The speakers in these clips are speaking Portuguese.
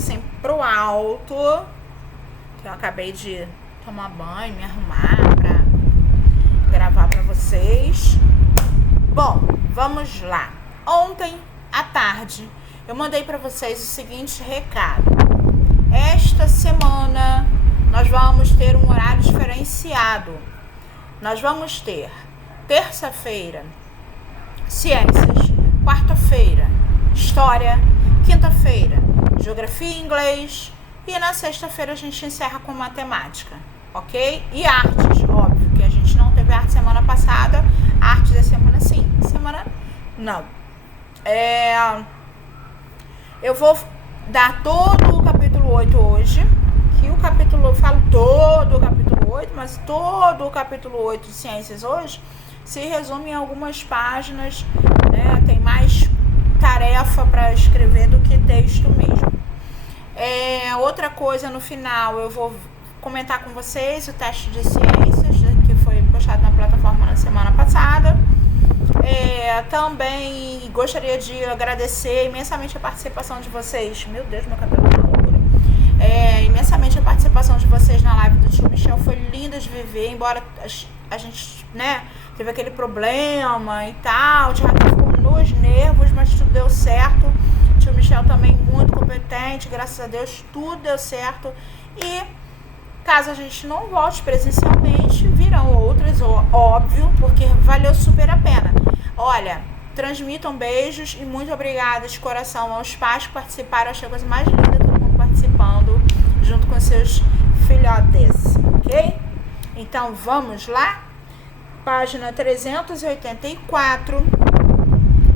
assim pro alto, que eu acabei de tomar banho, me arrumar pra gravar pra vocês. Bom, vamos lá. Ontem à tarde eu mandei pra vocês o seguinte recado. Esta semana nós vamos ter um horário diferenciado. Nós vamos ter terça-feira ciências, quarta-feira história, quinta-feira geografia e inglês e na sexta-feira a gente encerra com matemática, ok? E artes, óbvio que a gente não teve arte semana passada, artes é semana sim, semana não. Eu vou dar todo o capítulo 8 hoje, que o capítulo, eu falo todo o capítulo 8, mas todo o capítulo 8 de ciências hoje se resume em algumas páginas, né? Tem mais tarefa para escrever do que texto mesmo. Outra coisa, no final eu vou comentar com vocês o teste de ciências que foi postado na plataforma na semana passada. Também gostaria de agradecer imensamente a participação de vocês. Meu Deus, meu cabelo tá loucura. Imensamente a participação de vocês na live do tio Michel. Foi linda de viver, embora a gente, né, teve aquele problema e tal. O Thiago ficou nos nervos, mas tudo deu certo. O tio Michel também muito competente, graças a Deus tudo deu certo. E caso a gente não volte presencialmente, virão outras, óbvio, porque valeu super a pena. Olha, transmitam beijos e muito obrigada de coração aos pais que participaram. Achei a coisa mais linda, todo mundo participando junto com seus filhotes, ok? Então vamos lá? Página 384.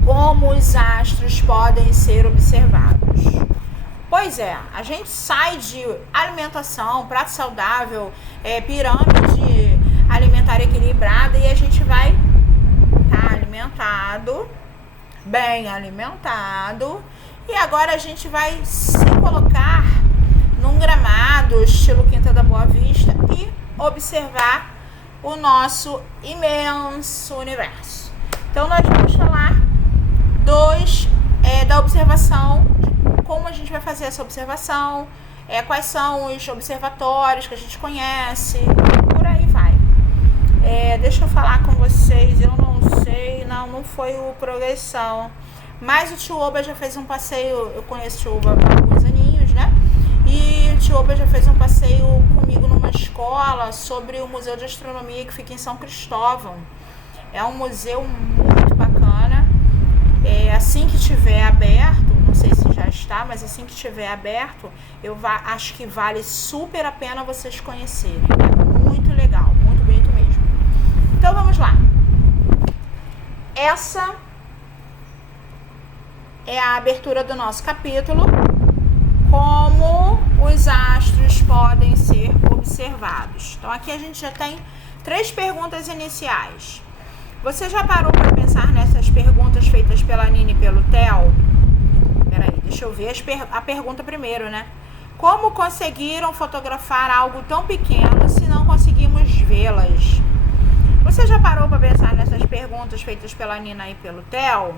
Como os astros podem ser observados? Pois é, a gente sai de alimentação, prato saudável, pirâmide alimentar equilibrada e a gente vai estar alimentado, bem alimentado, e agora a gente vai se colocar num gramado estilo Quinta da Boa Vista e observar o nosso imenso universo. Então nós vamos falar da observação, como a gente vai fazer essa observação, quais são os observatórios que a gente conhece, por aí vai. Deixa eu falar com vocês, eu não sei, não foi o Progressão, mas o tio Oba já fez um passeio, eu conheço o tio Oba há alguns aninhos, né? E o tio Oba já fez um passeio comigo numa escola sobre o Museu de Astronomia que fica em São Cristóvão. É um museu muito bacana. Assim que tiver aberto, não sei se já está, mas assim que tiver aberto, acho que vale super a pena vocês conhecerem. É muito legal, muito bonito mesmo. Então vamos lá. Essa é a abertura do nosso capítulo. Como os astros podem ser observados. Então aqui a gente já tem 3 perguntas iniciais. Você já parou para pensar nessas perguntas feitas pela Nina e pelo Theo? Peraí, deixa eu ver a pergunta primeiro, né? Como conseguiram fotografar algo tão pequeno se não conseguimos vê-las? Você já parou para pensar nessas perguntas feitas pela Nina e pelo Theo?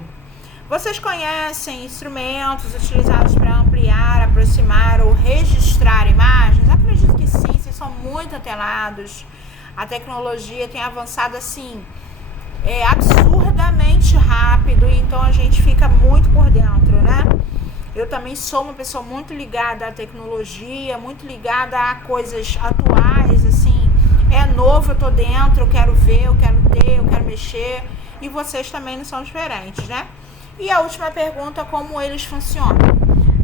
Vocês conhecem instrumentos utilizados para ampliar, aproximar ou registrar imagens? Acredito que sim, vocês são muito antenados. A tecnologia tem avançado assim, absurdamente rápido, então a gente fica muito por dentro, né? Eu também sou uma pessoa muito ligada à tecnologia, muito ligada a coisas atuais, assim, é novo, eu tô dentro, eu quero ver, eu quero ter, eu quero mexer, e vocês também não são diferentes, né? E a última pergunta, como eles funcionam?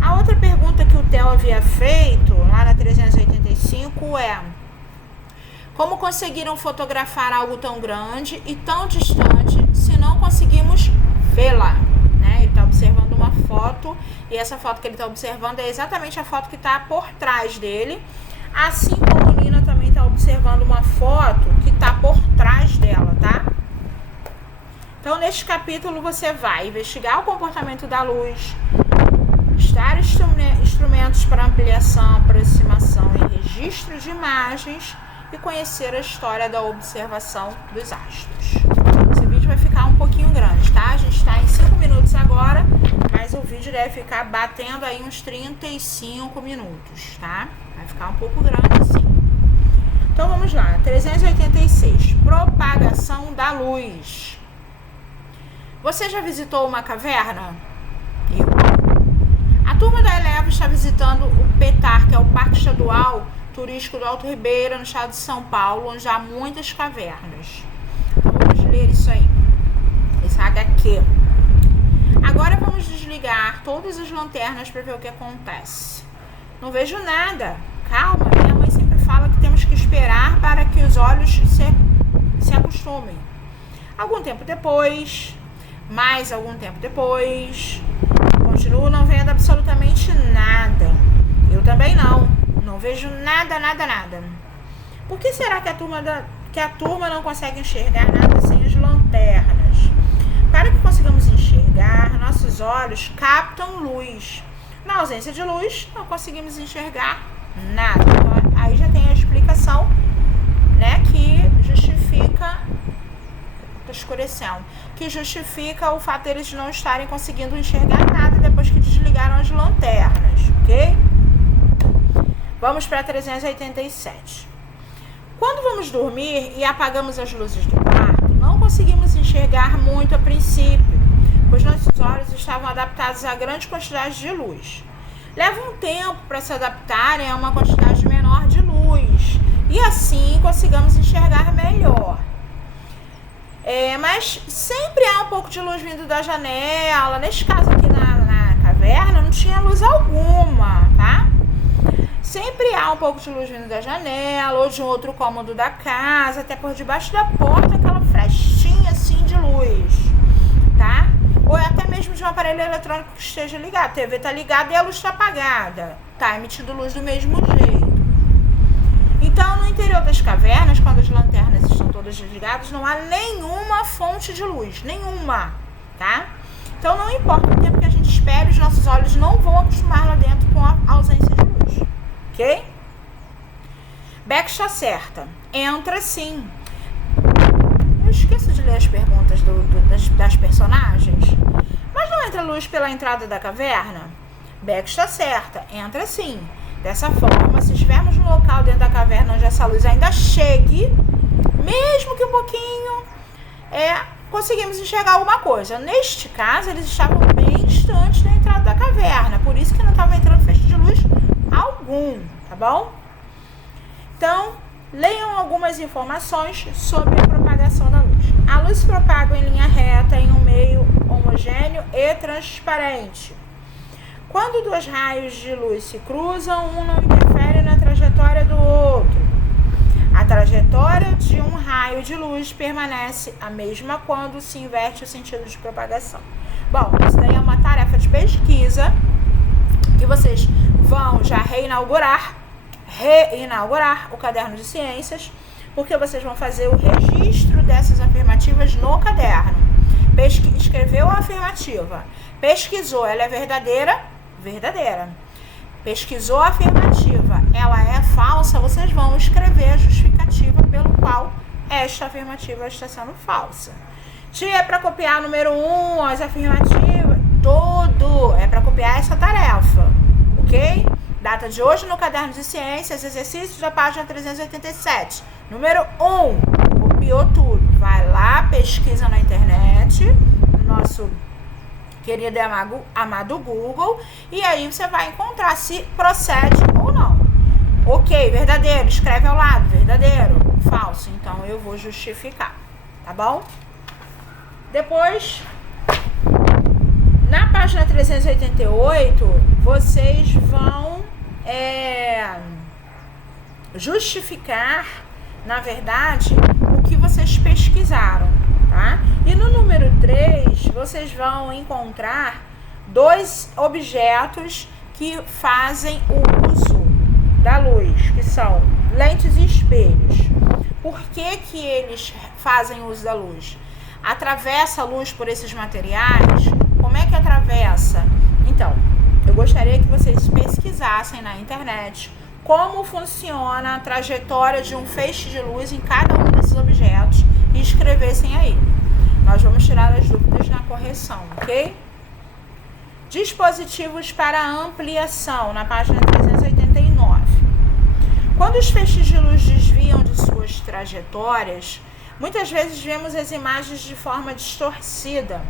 A outra pergunta que o Theo havia feito, lá na 385, é: como conseguiram fotografar algo tão grande e tão distante se não conseguimos vê-la? Né? Ele está observando uma foto, e essa foto que ele está observando é exatamente a foto que está por trás dele, assim como a Nina também está observando uma foto que está por trás dela, tá? Então, neste capítulo, você vai investigar o comportamento da luz, estudar instrumentos para ampliação, aproximação e registro de imagens e conhecer a história da observação dos astros. Esse vídeo vai ficar um pouquinho grande, tá? A gente está em 5 minutos agora, mas o vídeo deve ficar batendo aí uns 35 minutos, tá? Vai ficar um pouco grande assim. Então vamos lá, 386, propagação da luz. Você já visitou uma caverna? Eu. A turma da Eleva está visitando o PETAR, que é o Parque Estadual Turístico do Alto Ribeira, no estado de São Paulo, onde há muitas cavernas. Então vamos ler isso aí, esse HQ. Agora vamos desligar todas as lanternas para ver o que acontece. Não vejo nada. Calma, minha mãe sempre fala que temos que esperar para que os olhos se acostumem. Algum tempo depois, mais algum tempo depois, continuo não vendo absolutamente nada. Eu também não. Não vejo nada. Por que será que a turma não consegue enxergar nada sem as lanternas? Para que consigamos enxergar, nossos olhos captam luz. Na ausência de luz, não conseguimos enxergar nada. Então, aí já tem a explicação, né, que justifica... Está escurecendo. Que justifica o fato deles não estarem conseguindo enxergar nada depois que desligaram as lanternas, ok? Vamos para 387. Quando vamos dormir e apagamos as luzes do quarto, não conseguimos enxergar muito a princípio, pois nossos olhos estavam adaptados a grande quantidade de luz. Leva um tempo para se adaptarem a uma quantidade menor de luz, e assim consigamos enxergar melhor. Mas sempre há um pouco de luz vindo da janela. Neste caso aqui na caverna não tinha luz alguma, tá? Sempre há um pouco de luz vindo da janela ou de um outro cômodo da casa, até por debaixo da porta, aquela frestinha assim de luz, tá? Ou até mesmo de um aparelho eletrônico que esteja ligado. A TV tá ligada e a luz está apagada, tá emitindo luz do mesmo jeito. Então, no interior das cavernas, quando as lanternas estão todas desligadas, não há nenhuma fonte de luz, nenhuma, tá? Então, não importa o tempo que a gente espere, os nossos olhos não vão acostumar lá dentro com a ausência de luz, ok? Beck está certa. Entra sim. Eu esqueço de ler as perguntas das personagens. Mas não entra luz pela entrada da caverna? Beck está certa. Entra sim. Dessa forma, se estivermos no local dentro da caverna onde essa luz ainda chegue, mesmo que um pouquinho, conseguimos enxergar alguma coisa. Neste caso, eles estavam bem distantes da entrada da caverna, por isso que não estava entrando feixe de luz algum, tá bom? Então, leiam algumas informações sobre a propagação da luz. A luz se propaga em linha reta em um meio homogêneo e transparente. Quando dois raios de luz se cruzam, um não interfere na trajetória do outro. A trajetória de um raio de luz permanece a mesma quando se inverte o sentido de propagação. Bom, isso daí é uma tarefa de pesquisa que vocês vão já reinaugurar o caderno de ciências, porque vocês vão fazer o registro dessas afirmativas no caderno. Escreveu a afirmativa, pesquisou, ela é verdadeira? Verdadeira. Pesquisou a afirmativa, ela é falsa, vocês vão escrever a justificativa pelo qual esta afirmativa está sendo falsa. Tia, é para copiar o número 1, as afirmativas, tudo é para copiar essa tarefa, ok? Data de hoje no caderno de ciências, exercícios da página 387. Número 1, copiou tudo. Vai lá, pesquisa na internet, no nosso querido amado Google, e aí você vai encontrar se procede ou não. Ok, verdadeiro, escreve ao lado, verdadeiro, falso, então eu vou justificar, tá bom? Depois, na página 388, vocês vão justificar, na verdade, o que vocês pesquisaram, tá? E no número 3, vocês vão encontrar dois objetos que fazem o uso da luz, que são lentes e espelhos. Por que que eles fazem uso da luz? Atravessa a luz por esses materiais? Como é que atravessa? Então, eu gostaria que vocês pesquisassem na internet como funciona a trajetória de um feixe de luz em cada um desses objetos e escrevessem aí. Nós vamos tirar as dúvidas na correção, ok? Dispositivos para ampliação, na página 389. Quando os feixes de luz desviam de suas trajetórias, muitas vezes vemos as imagens de forma distorcida.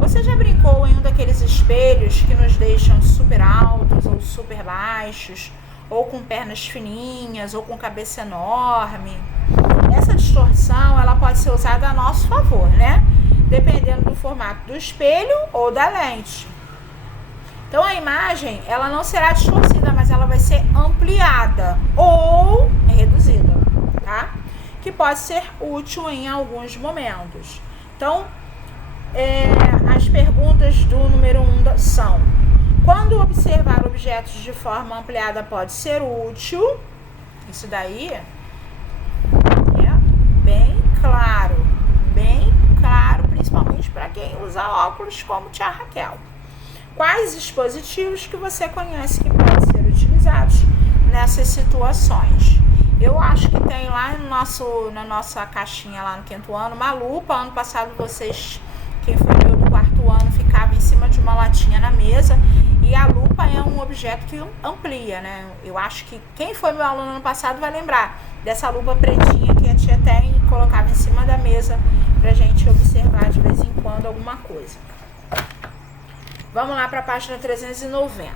Você já brincou em um daqueles espelhos que nos deixam super altos ou super baixos, ou com pernas fininhas, ou com cabeça enorme? Essa distorção, ela pode ser usada a nosso favor, né? Dependendo do formato do espelho ou da lente. Então, a imagem, ela não será distorcida, mas ela vai ser ampliada ou reduzida, tá? Que pode ser útil em alguns momentos. Então, as perguntas do número 1 são: quando observar objetos de forma ampliada pode ser útil? Isso daí é bem claro, principalmente para quem usa óculos como tia Raquel. Quais dispositivos que você conhece que podem ser utilizados nessas situações? Eu acho que tem lá na nossa caixinha lá no 5º ano uma lupa. Ano passado quem foi meu do 4º ano, ficava em cima de uma latinha na mesa, e a lupa é um objeto que amplia, né? Eu acho que quem foi meu aluno ano passado vai lembrar dessa lupa pretinha que a tia tem e colocava em cima da mesa pra gente observar de vez em quando alguma coisa. Vamos lá para a página 390.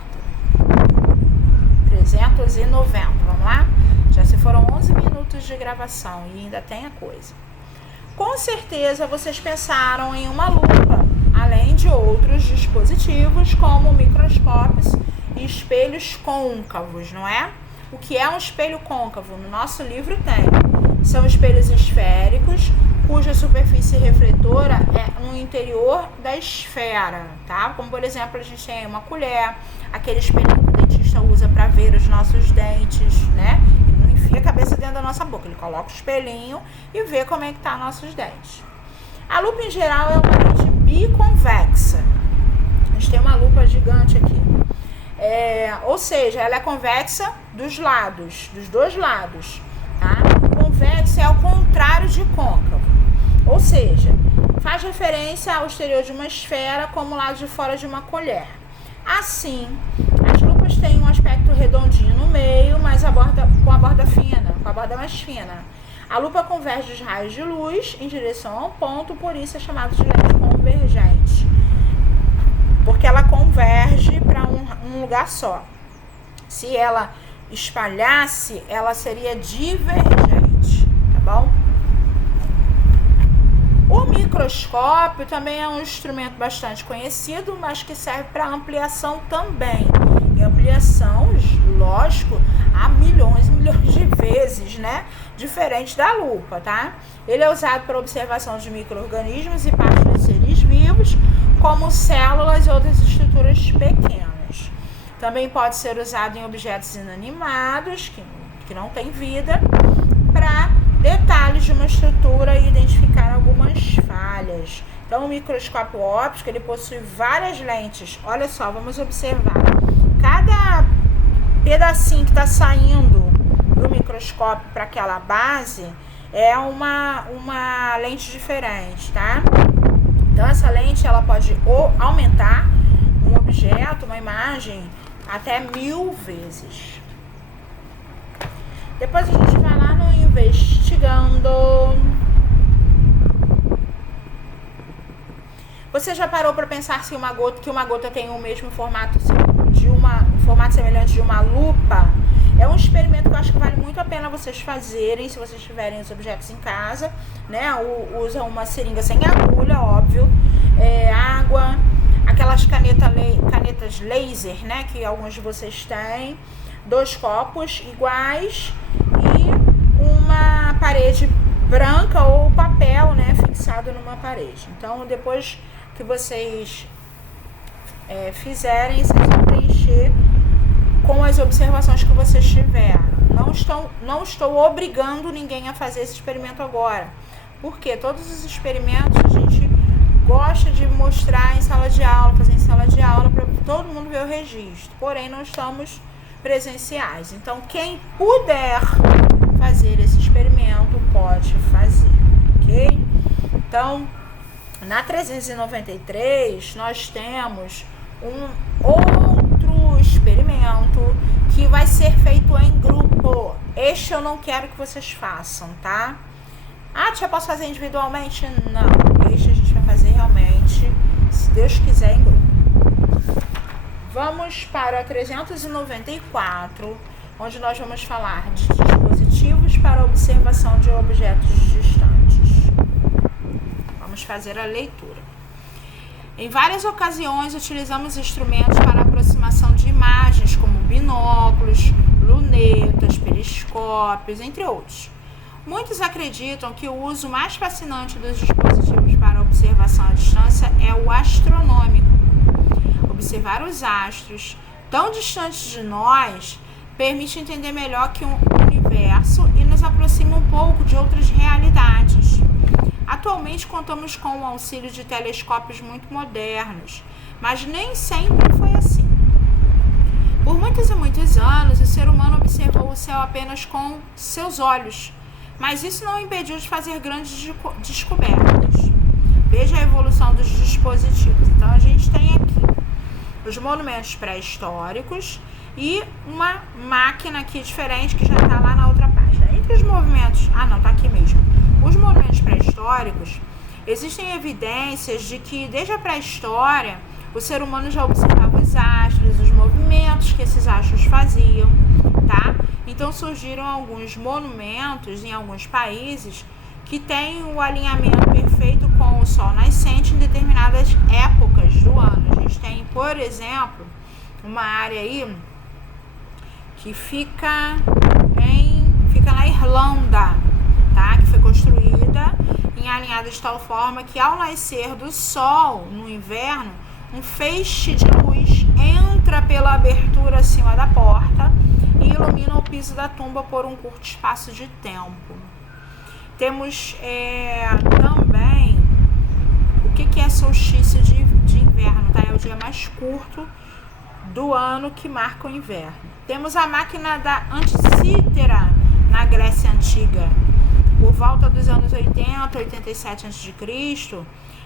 390, vamos lá? Já se foram 11 minutos de gravação e ainda tem a coisa. Com certeza vocês pensaram em uma lupa, além de outros dispositivos como microscópios e espelhos côncavos, não é? O que é um espelho côncavo? No nosso livro tem. São espelhos esféricos, cuja superfície refletora é no interior da esfera, tá? Como, por exemplo, a gente tem uma colher, aquele espelho que o dentista usa para ver os nossos dentes, né? Ele não enfia a cabeça dentro da nossa boca, ele coloca o espelhinho e vê como é que tá nossos dentes. A lupa, em geral, é uma lente biconvexa. A gente tem uma lupa gigante aqui. Ou seja, ela é convexa dos lados, dos dois lados, tá? Convexo é ao contrário de côncavo. Ou seja, faz referência ao exterior de uma esfera como o lado de fora de uma colher. Assim, as lupas têm um aspecto redondinho no meio, mas com a borda mais fina. A lupa converge os raios de luz em direção a um ponto, por isso é chamado de lente convergente. Porque ela converge para um lugar só. Se ela espalhasse, ela seria divergente, tá bom? O microscópio também é um instrumento bastante conhecido, mas que serve para ampliação também. E ampliação, lógico, há milhões e milhões de vezes, né? Diferente da lupa, tá? Ele é usado para observação de micro-organismos e partes de seres vivos, como células e outras estruturas pequenas. Também pode ser usado em objetos inanimados, que não têm vida, para detalhes de uma estrutura e identificar algumas falhas. Então, o microscópio óptico, ele possui várias lentes. Olha só, vamos observar. Cada pedacinho que está saindo do microscópio para aquela base é uma lente diferente, tá? Então, essa lente, ela pode aumentar um objeto, uma imagem, até 1000 vezes. Depois a gente vai lá no investigando. Você já parou para pensar que uma gota tem o mesmo formato formato semelhante de uma lupa? É um experimento que eu acho que vale muito a pena vocês fazerem, se vocês tiverem os objetos em casa, né? Usa uma seringa sem agulha, óbvio, água, aquelas canetas laser, né? Que alguns de vocês têm, 2 copos iguais e uma parede branca ou papel, né? Fixado numa parede. Então, depois que vocês fizerem, vocês vão preencher com as observações que vocês tiveram. Não estou obrigando ninguém a fazer esse experimento agora, porque todos os experimentos a gente gosta de mostrar em sala de aula, fazer em sala de aula para todo mundo ver o registro, porém não estamos presenciais. Então, quem puder fazer esse experimento pode fazer, ok? Então, na 393 nós temos um outro experimento que vai ser feito em grupo. Este eu não quero que vocês façam, tá? Ah, tia, posso fazer individualmente? Não, este a gente vai fazer realmente, se Deus quiser, em grupo. Vamos para 394, onde nós vamos falar de dispositivos para observação de objetos distantes. Vamos fazer a leitura. Em várias ocasiões, utilizamos instrumentos para aproximação de imagens, como binóculos, lunetas, periscópios, entre outros. Muitos acreditam que o uso mais fascinante dos dispositivos para observação à distância é o astronômico. Observar os astros, tão distantes de nós, permite entender melhor que o universo e nos aproxima um pouco de outras realidades. Atualmente contamos com o auxílio de telescópios muito modernos, mas nem sempre foi assim. Por muitos e muitos anos, o ser humano observou o céu apenas com seus olhos, mas isso não impediu de fazer grandes descobertas. Veja a evolução dos dispositivos. Então, a gente tem aqui os monumentos pré-históricos e uma máquina aqui diferente que já está lá na outra página. Entre os movimentos... está aqui mesmo. Os monumentos pré-históricos, existem evidências de que, desde a pré-história, o ser humano já observava os astros, os movimentos que esses astros faziam, tá? Então, surgiram alguns monumentos em alguns países que têm o alinhamento perfeito com o Sol nascente em determinadas épocas do ano. A gente tem, por exemplo, uma área aí que fica na Irlanda, tá? Que foi construída em alinhada de tal forma que, ao nascer do Sol no inverno, um feixe de luz entra pela abertura acima da porta e ilumina o piso da tumba por um curto espaço de tempo. Temos também o que é solstício de inverno, tá? É o dia mais curto do ano que marca o inverno. Temos a máquina da Antícera na Grécia Antiga. Por volta dos anos 80, 87 a.C.,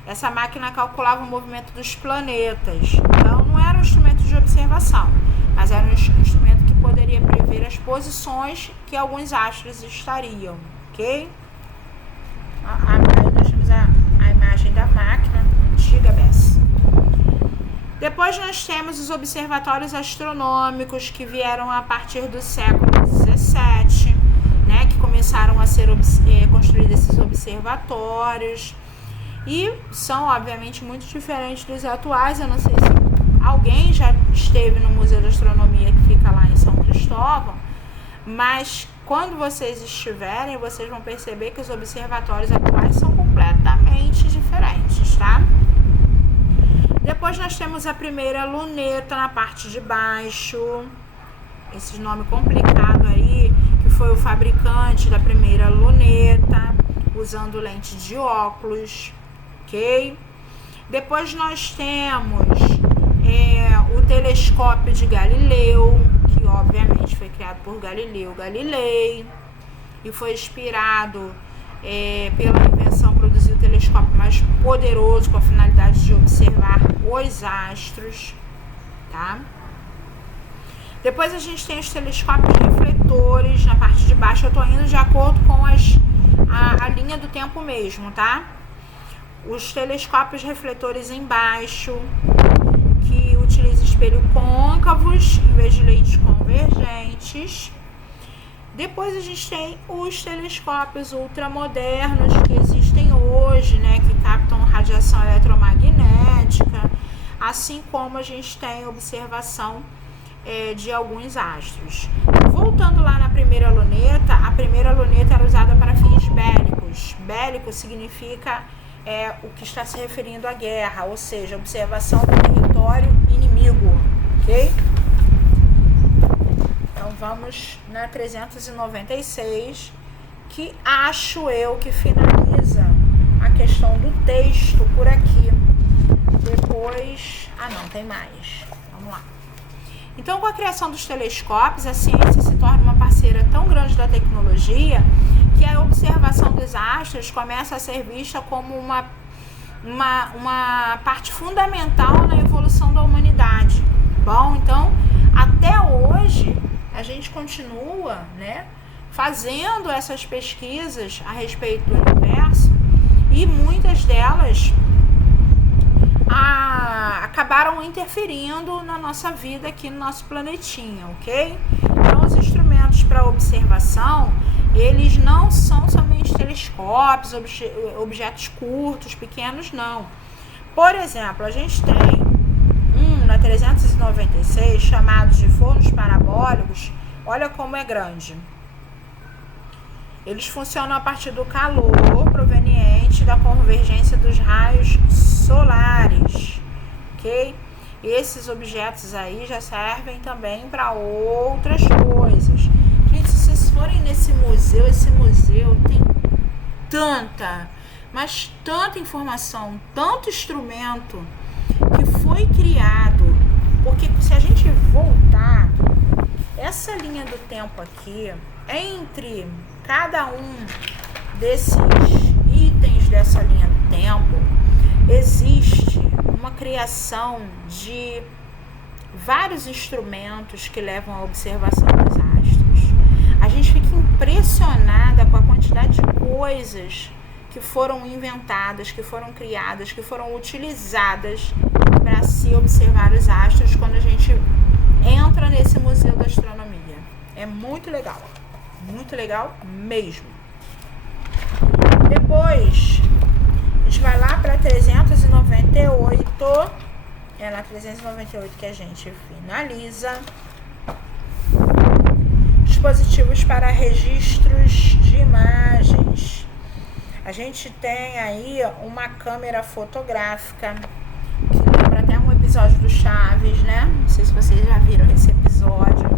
essa máquina calculava o movimento dos planetas. Então, não era um instrumento de observação, mas era um instrumento que poderia prever as posições que alguns astros estariam, ok? Aí nós temos a imagem da máquina antiga BESS. Depois nós temos os observatórios astronômicos que vieram a partir do século XVII, né, que começaram a ser construídos esses observatórios e são, obviamente, muito diferentes dos atuais. Eu não sei se alguém já esteve no Museu de Astronomia que fica lá em São Cristóvão, mas quando vocês estiverem, vocês vão perceber que os observatórios atuais são completamente diferentes, tá? Depois nós temos a primeira luneta na parte de baixo, esse nome complicado aí, que foi o fabricante da primeira luneta, usando lente de óculos, ok? Depois nós temos o telescópio de Galileu, que obviamente foi criado por Galileu Galilei e foi inspirado pela invenção de produzir o telescópio mais poderoso com a finalidade de observar os astros, tá? Depois a gente tem os telescópios refletores na parte de baixo. Eu tô indo de acordo com a linha do tempo mesmo, tá? Os telescópios refletores embaixo, que utilizam espelho côncavos em vez de lentes convergentes. Depois a gente tem os telescópios ultramodernos que existem hoje, né, que captam radiação eletromagnética, assim como a gente tem observação de alguns astros. Voltando lá na primeira luneta, a primeira luneta era usada para fins bélicos. Bélico significa o que está se referindo à guerra, ou seja, observação do território inimigo, ok? Então vamos na 396, que acho eu que finaliza a questão do texto por aqui. Depois, não, tem mais. Vamos lá. Então, com a criação dos telescópios, a ciência se torna uma parceira tão grande da tecnologia que a observação dos astros começa a ser vista como uma parte fundamental na evolução da humanidade. Bom, então, até hoje, a gente continua, né, fazendo essas pesquisas a respeito do universo e muitas delas acabaram interferindo na nossa vida aqui no nosso planetinha, ok? Então, os instrumentos para observação, eles não são somente telescópios, objetos curtos, pequenos, não. Por exemplo, a gente tem na 396 chamados de fornos parabólicos. Olha como é grande. Eles funcionam a partir do calor proveniente da convergência dos raios solares, ok? Esses objetos aí já servem também para outras coisas. Gente, se vocês forem nesse museu, esse museu tem mas tanta informação, tanto instrumento que foi criado, porque se a gente voltar, essa linha do tempo aqui, entre cada um desses itens dessa linha do tempo, existe uma criação de vários instrumentos que levam à observação dos astros. A gente fica impressionada com a quantidade de coisas que foram inventadas, que foram criadas, que foram utilizadas para se observar os astros quando a gente entra nesse Museu da Astronomia. É muito legal mesmo. Depois, a gente vai lá para 398. É na 398 que a gente finaliza. Dispositivos para registros de imagens. A gente tem aí uma câmera fotográfica, que lembra até um episódio do Chaves, né? Não sei se vocês já viram esse episódio.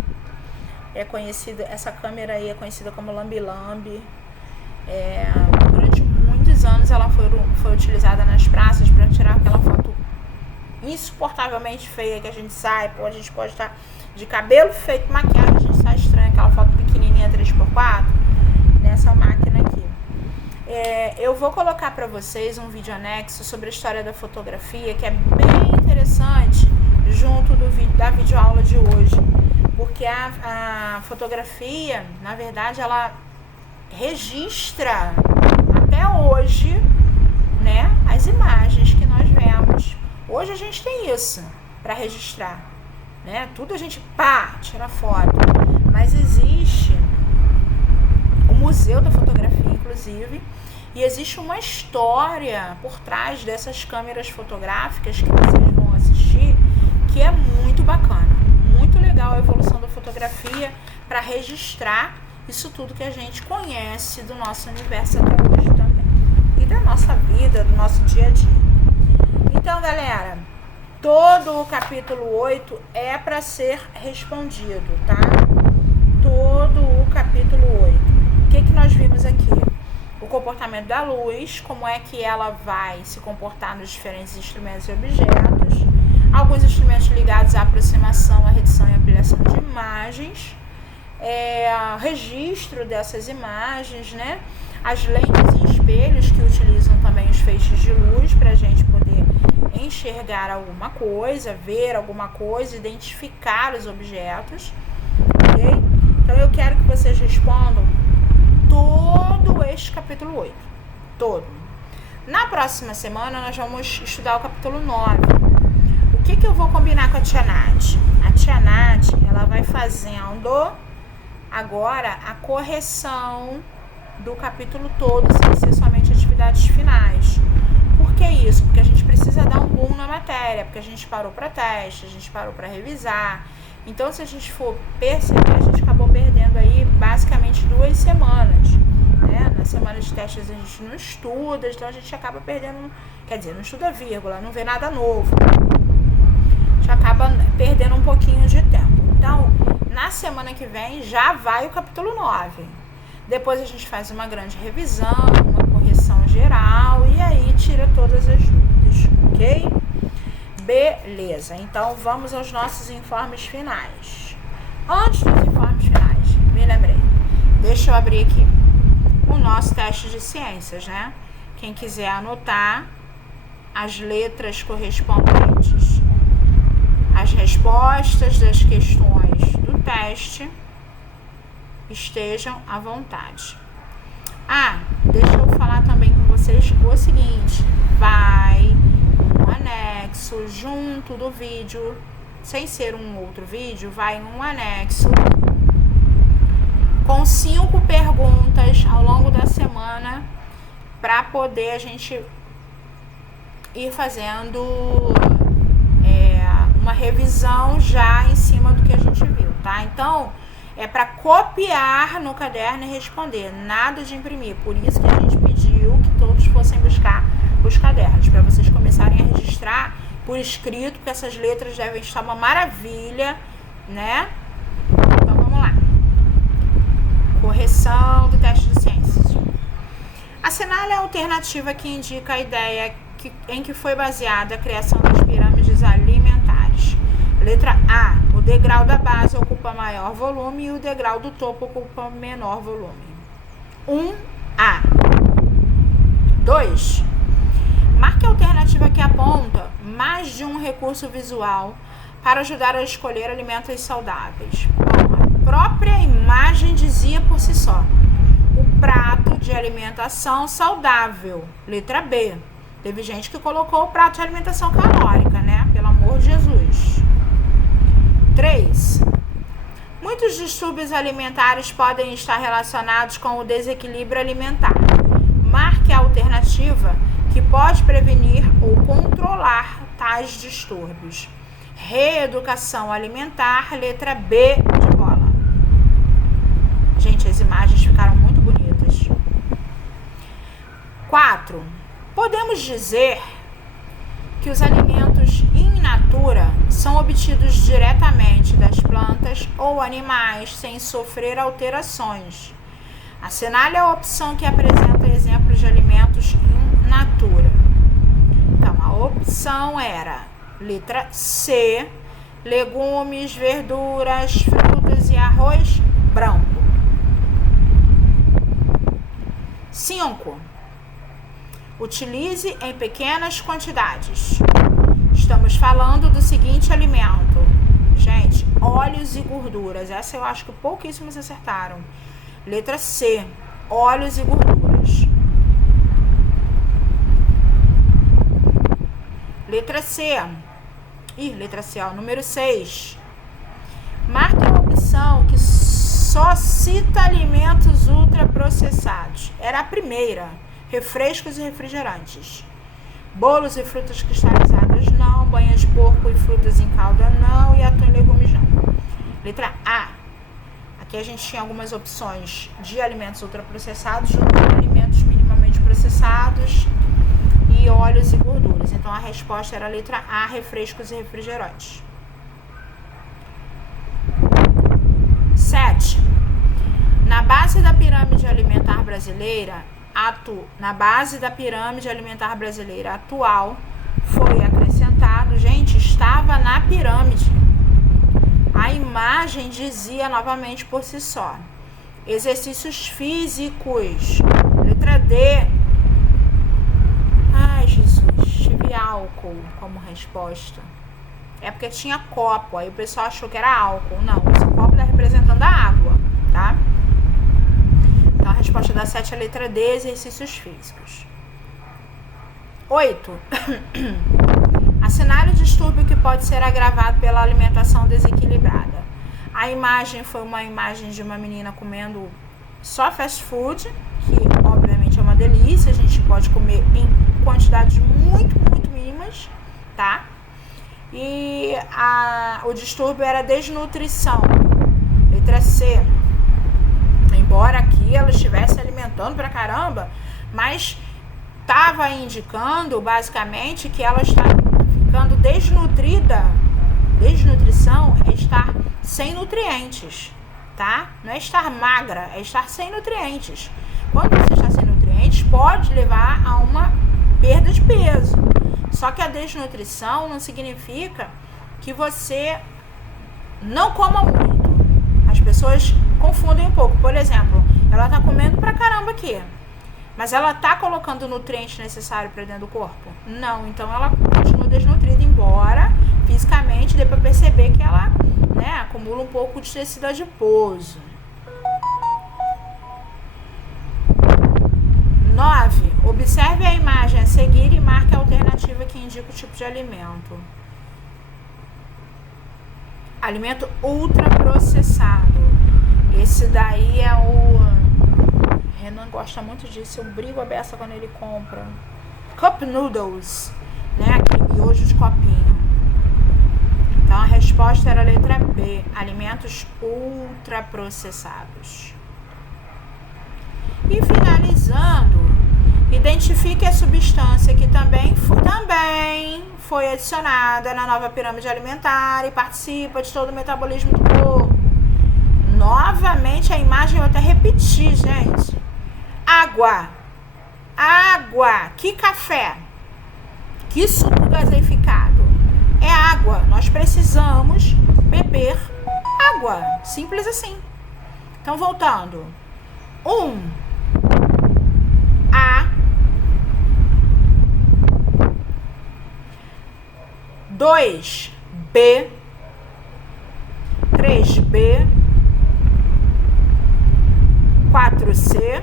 Essa câmera aí é conhecida como lambi-lambi. Durante muitos anos ela foi utilizada nas praças para tirar aquela foto insuportavelmente feia que a gente sai. A gente pode estar de cabelo feito, maquiagem, a gente sai estranha, aquela foto pequenininha 3x4 nessa máquina aqui. Eu vou colocar para vocês um vídeo anexo sobre a história da fotografia, que é bem interessante, junto da videoaula de hoje, porque a fotografia, na verdade, ela registra até hoje, né, as imagens que nós vemos. Hoje a gente tem isso para registrar, né? Tudo a gente tira foto, mas existe o Museu da Fotografia, inclusive, e existe uma história por trás dessas câmeras fotográficas que vocês vão assistir, que é muito bacana, muito legal a evolução da fotografia para registrar isso tudo que a gente conhece do nosso universo até hoje também, e da nossa vida, do nosso dia a dia. Então, galera, todo o capítulo 8 é para ser respondido, tá? Todo o capítulo 8. O que nós vimos aqui? O comportamento da luz, como é que ela vai se comportar nos diferentes instrumentos e objetos, alguns instrumentos ligados à aproximação, à redução e ampliação de imagens, registro dessas imagens, né? As lentes e espelhos que utilizam também os feixes de luz para a gente poder enxergar alguma coisa, ver alguma coisa, identificar os objetos, ok? Então eu quero que vocês respondam todo este capítulo 8, todo. Na próxima semana nós vamos estudar o capítulo 9. O que eu vou combinar com a Tia Nath? A Tia Nath, ela vai fazendo agora a correção do capítulo todo, sem ser somente atividades finais. Por que isso? Porque a gente precisa dar um boom na matéria, porque a gente parou para teste, a gente parou para revisar. Então, se a gente for perceber, a gente acabou perdendo aí basicamente 2 semanas, né? Na semana de testes a gente não estuda, então a gente acaba perdendo, quer dizer, não estuda vírgula, não vê nada novo. A gente acaba perdendo um pouquinho de tempo. Então, na semana que vem já vai o capítulo 9. Depois a gente faz uma grande revisão, uma correção geral e aí tira todas as dúvidas, ok? Beleza, então vamos aos nossos informes finais. Antes dos informes finais, me lembrei, deixa eu abrir aqui o nosso teste de ciências, né? Quem quiser anotar, as letras correspondentes às respostas das questões do teste, estejam à vontade. Deixa eu falar também com vocês o seguinte: vai um anexo junto do vídeo, sem ser um outro vídeo, vai um anexo com 5 perguntas ao longo da semana para poder a gente ir fazendo uma revisão já em cima do que a gente viu, tá? Então, é para copiar no caderno e responder, nada de imprimir. Por isso que a gente pediu que todos fossem buscar os cadernos, para vocês começarem a registrar por escrito, porque essas letras devem estar uma maravilha, né? Então, vamos lá. Correção do teste de ciências. Assinale a alternativa que indica a ideia em que foi baseada a criação das pirâmides alimentares. Letra A. O degrau da base ocupa maior volume e o degrau do topo ocupa menor volume. 1A. 2. Marque a alternativa que aponta mais de um recurso visual para ajudar a escolher alimentos saudáveis. Bom, a própria imagem dizia por si só: o prato de alimentação saudável. Letra B. Teve gente que colocou o prato de alimentação calórica, né? Pelo amor de Jesus. 3. Muitos distúrbios alimentares podem estar relacionados com o desequilíbrio alimentar. Marque a alternativa que pode prevenir ou controlar tais distúrbios. Reeducação alimentar, letra B de bola. Gente, as imagens ficaram muito bonitas. 4. Podemos dizer que os alimentos in natura são obtidos diretamente das plantas ou animais sem sofrer alterações. Assinale a opção que apresenta exemplos de alimentos in natura. Então, a opção era letra C, legumes, verduras, frutas e arroz branco. 5. Utilize em pequenas quantidades. Estamos falando do seguinte alimento. Gente, óleos e gorduras. Essa eu acho que pouquíssimos acertaram. Letra C, óleos e gorduras. Letra C. Letra C, número 6. Marque a opção que só cita alimentos ultraprocessados. Era a primeira. Refrescos e refrigerantes. Bolos e frutas cristalizadas não. Banha de porco e frutas em calda não. E atum e legumes não. Letra A. Aqui a gente tinha algumas opções de alimentos ultraprocessados junto com alimentos minimamente processados e óleos e gorduras. Então a resposta era a letra A, refrescos e refrigerantes. 7. Na base da pirâmide alimentar brasileira atual foi acrescentado, gente, estava na pirâmide. A imagem dizia novamente por si só: exercícios físicos. Letra D. Ai, Jesus, tive álcool como resposta. É porque tinha copo, aí o pessoal achou que era álcool. Não, esse copo está representando a água, tá? Então a resposta da 7 é a letra D, exercícios físicos. 8. Assinale o distúrbio que pode ser agravado pela alimentação desequilibrada. A imagem foi uma imagem de uma menina comendo só fast food, que obviamente é uma delícia, a gente pode comer em quantidades muito, muito mínimas, tá? E o distúrbio era desnutrição. Letra C. Embora aqui ela estivesse alimentando pra caramba, mas estava indicando basicamente que ela está ficando desnutrida. Desnutrição é estar sem nutrientes, tá? Não é estar magra, é estar sem nutrientes. Quando você está sem nutrientes, pode levar a uma perda de peso. Só que a desnutrição não significa que você não coma muito. As pessoas confundem um pouco. Por exemplo, ela tá comendo pra caramba aqui. Mas ela tá colocando o nutriente necessário para dentro do corpo? Não, então ela continua desnutrida, embora fisicamente dê para perceber que ela, né, acumula um pouco de tecido adiposo. 9. Observe a imagem a seguir e marque a alternativa que indica o tipo de alimento. Alimento ultraprocessado. Esse daí é o... Renan gosta muito disso, eu brigo a beça quando ele compra. Cup noodles, né? Aquele miojo de copinho. Então a resposta era a letra B, alimentos ultraprocessados. E finalizando, identifique a substância que também foi adicionada na nova pirâmide alimentar e participa de todo o metabolismo do corpo. Novamente a imagem eu até repeti, gente. Água. Que café. Que suco gaseificado. É água. Nós precisamos beber água. Simples assim. Então, voltando. 1. A. 2. B. 3B. 4C.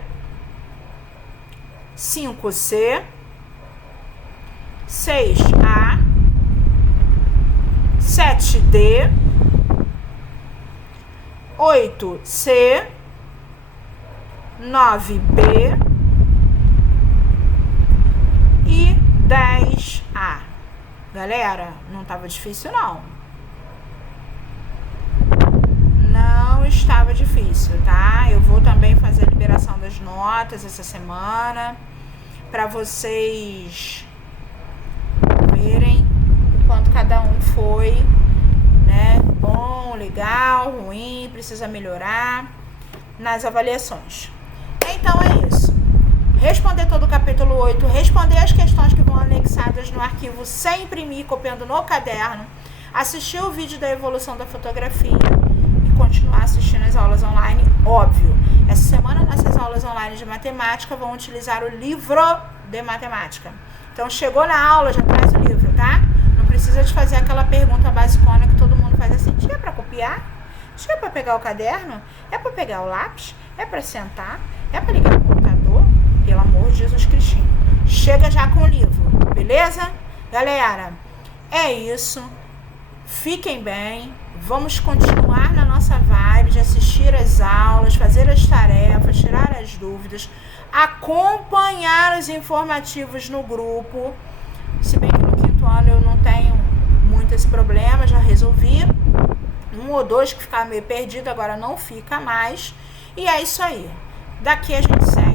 5C. 6A. 7D. 8C. 9B. E 10A. Galera, não estava difícil, não. Não estava difícil, tá? Eu vou também fazer a liberação das notas essa semana, para vocês verem o quanto cada um foi, né? Bom, legal, ruim, precisa melhorar nas avaliações. Então é isso. Responder todo o capítulo 8, responder as questões que vão anexadas no arquivo sem imprimir, copiando no caderno, assistir o vídeo da evolução da fotografia e continuar assistindo as aulas online, óbvio. Essa semana, nessas aulas online de matemática, vão utilizar o livro de matemática. Então, chegou na aula, já traz o livro, tá? Não precisa de fazer aquela pergunta basicona que todo mundo faz assim: tinha para copiar? Tinha para pegar o caderno? É para pegar o lápis? É para sentar? É para ligar o computador? Pelo amor de Jesus Cristinho. Chega já com o livro, beleza? Galera, é isso. Fiquem bem. Vamos continuar na nossa vibe de assistir as aulas, fazer as tarefas, tirar as dúvidas, acompanhar os informativos no grupo. Se bem que no 5º ano eu não tenho muito esse problema, já resolvi. 1 ou 2 que ficava meio perdido, agora não fica mais. E é isso aí. Daqui a gente segue.